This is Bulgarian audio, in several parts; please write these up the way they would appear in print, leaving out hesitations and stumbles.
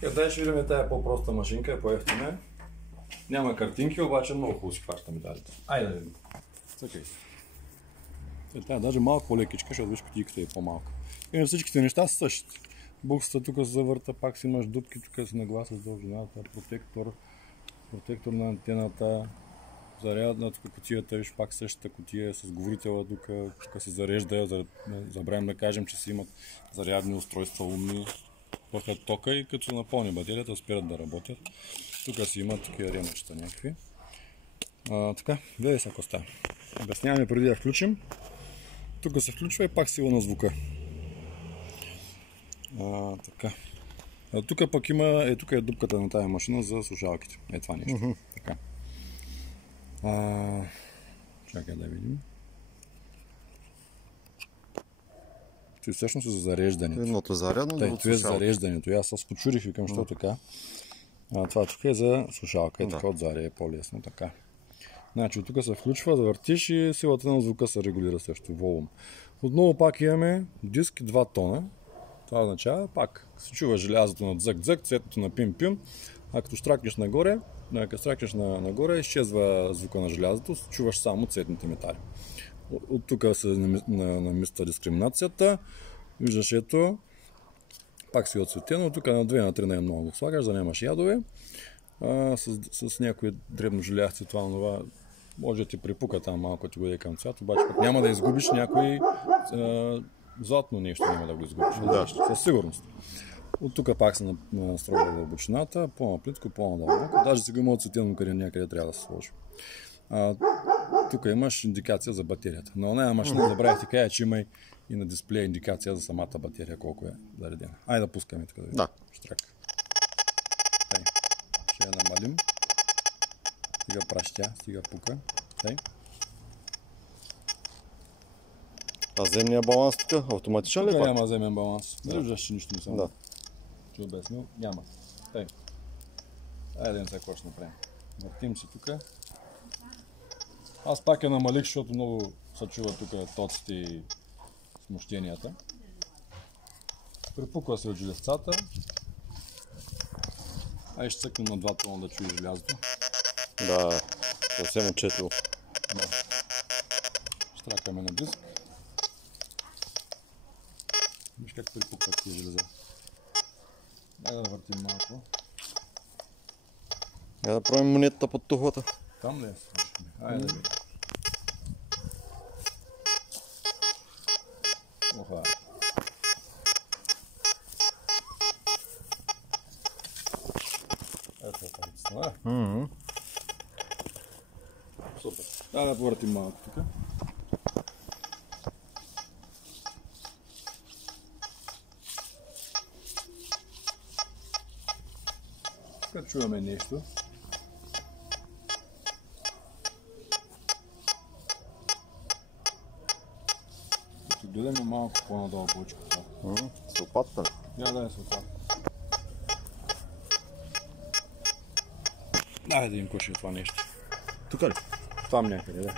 Къде ще видим тая по-проста машинка, е по-ефтина. Няма картинки, обаче много хубаво си хваща медалите. Айде да видим. Цъкай се. Тя е даже малко по-лекичка, защото виж кутийката е по-малка. И всичките неща са същите. Буксата тук се завърта, пак си имаш дупки, тук си нагласа с дължината, протектор на антената, зарядната кутията, виж пак същата кутия с говорителя, тук се зарежда, забравим да кажем, че си имат зарядни устройства умни, пъхат тока и като се напълни батерията, спират да работят. Тук си имат такива ремъчета някакви. Така, гледай сега коста. Обясняваме преди да включим. Тук се включва и пак сила на звука. Така. Тук пък има, тук е дупката на тази машина за слушалките. Е това нещо. Така. Чакай да видим. Това всъщност е за зареждането. Едното зарядно, другото е за зареждането. Аз се почурих, викам, що така. Това тук е за слушалка. Е така отзаре е по-лесно. Така. Значи тук се включва, да въртиш и силата на звука се регулира също. Волум. Отново пак имаме диск 2 тона. Това означава пак се чува желязото на дзък-дзък, цветото на пим-пим. А като штракнеш нагоре, изчезва звука на желязото, чуваш само цветните метали. От тук се намества дискриминацията. Виждаш ето, пак си отцветено. Тук на 2 на 3 не е много да слагаш, да нямаш ядове. С някои дребно желязци това може да ти припука там малко, ти го даде към цвят, обаче пък няма да изгубиш някой златно нещо, няма да го изгубиш. Да. Със сигурност. От тук пак се настройва дълбочината, по-наплитко, по-надълбоко. Даже сега има отцветено къде някъде трябва да се сложи. Тук имаш индикация за батерията. Но на машина забравих така е, че има и на дисплея индикация за самата батерия, колко е заредена. Айде да пускаме тук. Да. Штрак. Ще я намалим. Стига пращя, стига пука. А земния баланс тук автоматичен ли е? Няма земен баланс. Виждаш, че нищо не съм. Да. Че обяснил. Няма. Айде сега какво ще направим. Въртим си тук. Аз пак я намалих, защото много се чува тук тоците и смущенията. Припуква се от железцата. Ай ще цъкнем на 2 тона да чуи желязото. Да, съвсем отчетливо. Да. Штракаме на диск. Виж как припукват тия железа. Дай да въртим малко. Да пробим монетата под тухлата. Там ли е? Айде да видим. Оха. Ето е парицата, да? Супер. Да повъртим малко тук. Тук чуваме нещо. Като гледаме малко по-надолу почката. С лопатата ли? Да е с лопата. Дай да видим какво ще е това нещо. Тук ли? Там някъде, да.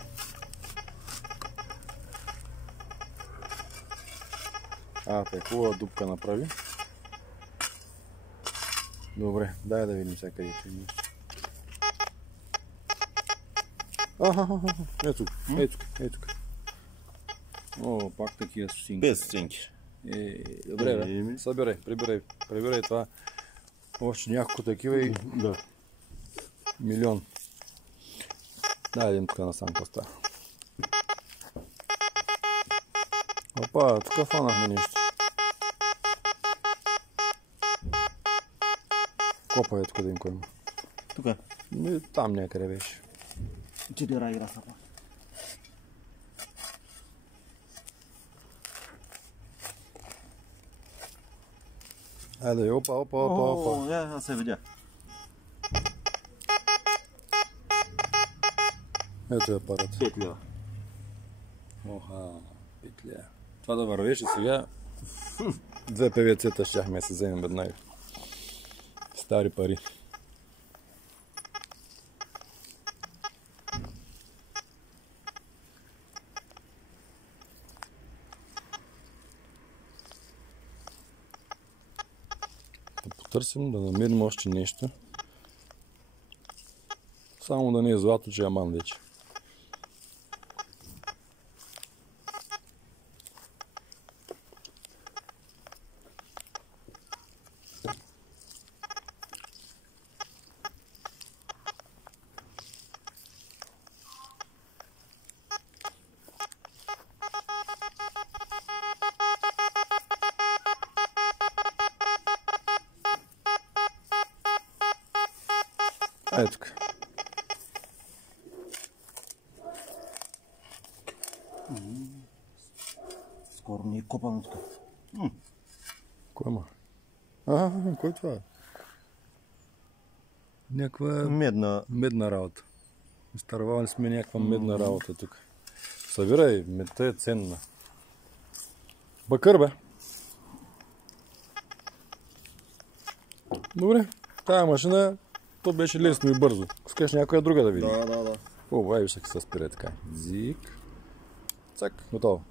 Тъй хубава дупка направи. Добре, дай да видим сега къде е. Ето тук. О, пак такива стинки. Без стинки. Добре, бе. Събирай, прибирай това. Още няколко такива и милион. Дай да видим тук насам коста. Опа, тук фанахме нещо. Копа е тук да им кой има. Тук? Там някъде беше. Че дира игра сапа. Айде, опа. Аз се видя. Ето е апарат. 5 лева. Оха, 5 лева. Това да вървеше сега. 2 ПВЦ-та щяхме се вземем веднага. Стари пари. потърсим, да намерим още нещо. Само да не е злато, че яман вече. Ето тук. Скоро ни е копано тук. Кой ма? Кой това е? Някаква медна работа. Изтървали сме някаква медна работа тук. Събирай, медта е ценна. Бакър, бе! Добре, тая машина, то беше лесно и бързо. Искаш някоя друга да видим? Да. О, ай, ще се спира така. Зик. Цак, готово.